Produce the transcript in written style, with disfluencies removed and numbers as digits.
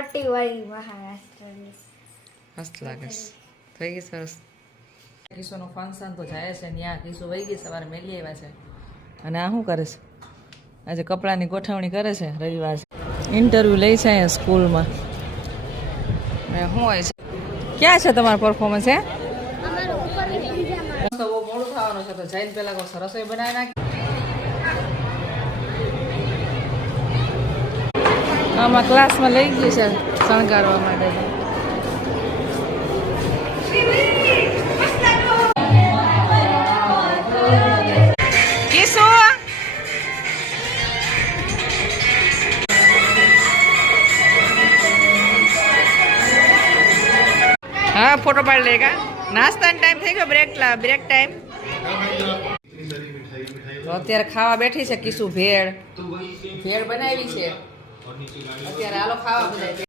વાળી મહારાષ્ટ્રની મસ્ત લાગે છે. થઈ ગઈ સરસ. કિશુનું ફંક્શન તો જાય છે ત્યાં કિશુ વહી ગઈ સવારે મેલી આવ્યા છે. અને આ શું કરે છે? આજે કપડાની ગોઠવણી કરે છે. રવિવાર ઇન્ટરવ્યુ લે છે અહીંયા સ્કૂલમાં. શું હોય છે? ક્યાં છે તમારું પરફોર્મન્સ? હે તો બહુ મોડું થવાનું છે તો જઈને પેલા કોઈ રસોઈ બનાવી નાખી. આમાં ક્લાસમાં લઈ ગઈ છે શણગારવા માટે. हाँ फोटो पाड़ लेगा. नाश्ता टाइम થઈ ગયો. Break time. તો અત્યારે ખાવા બેઠી છે કિશુ. ભેળ બનાવી છે અત્યારે. હાલો ખાવા બધા.